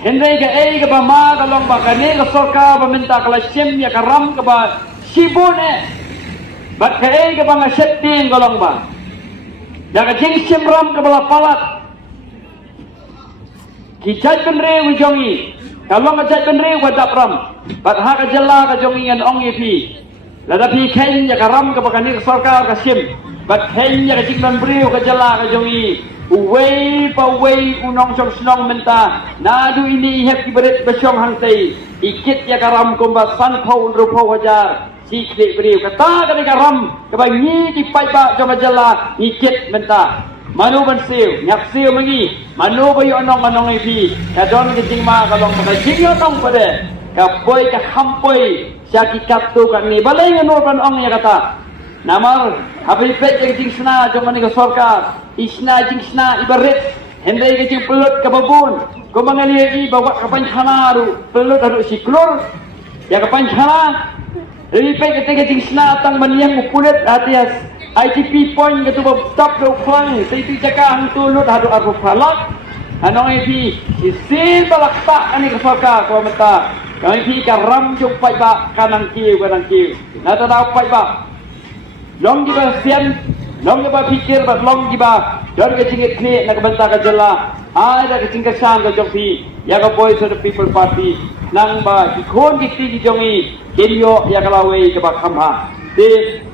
Hendai ke ba ma kalong ba kani ka sorka ba minta kala sim ya karam ka ba sibun bat ke ba nga setting kalong ba da ka jing sim ram ka ba palat ki jai penre wijongi kalong ka jai penre wa dapram bat ha ka jalla ka jongi ngan ong yepi lada pi ken ya karam ka ba kani ka sorka ka sim bat ken ya ka jing ban breu ka jalla ka jongi Uway pa way unong siyong sinong menta nadu ini ihap kibarit basyong hangtay ikit ya karam kumba sanpaw unrupaw wajar sikli beriw kata kani karam kabangi di payba jom ajala ikit menta manu bansiw nyap siw mangi manu bayo anong ipi kadon kajing ma kalong makajing yotong pade kapoy kahampoy siya kikatu kani balay nga nurpan ong ya kata namar habis pet yang jing sna jom mani ka sorkar isna jing sna ibarit hendai ke jing pelut ka babun ko mangali bawa ka panchana ru pelut ru siklor ya ka panchana lebih pet ke jing sna tang maniang upulet atias ITP point ke tu top do klang itu jaka hang tulut hadu aru falak anong ipi isin balakta ani ka sorkar ko mata kami pi karam jong pai ba kanang kiu na ta pai ba long giba sian long giba pikir bat long giba don ke cingit ni nak banta ka jela ada ke cingkat sang ka jongpi ya ka voice of the people party nang ba ki khon ki ti jongi kelio ya kalawe ke ba khamha ti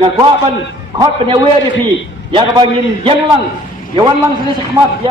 ngakwa ban khot penyawe di pi ya ka bangin yang lang yawan lang sini sekhmat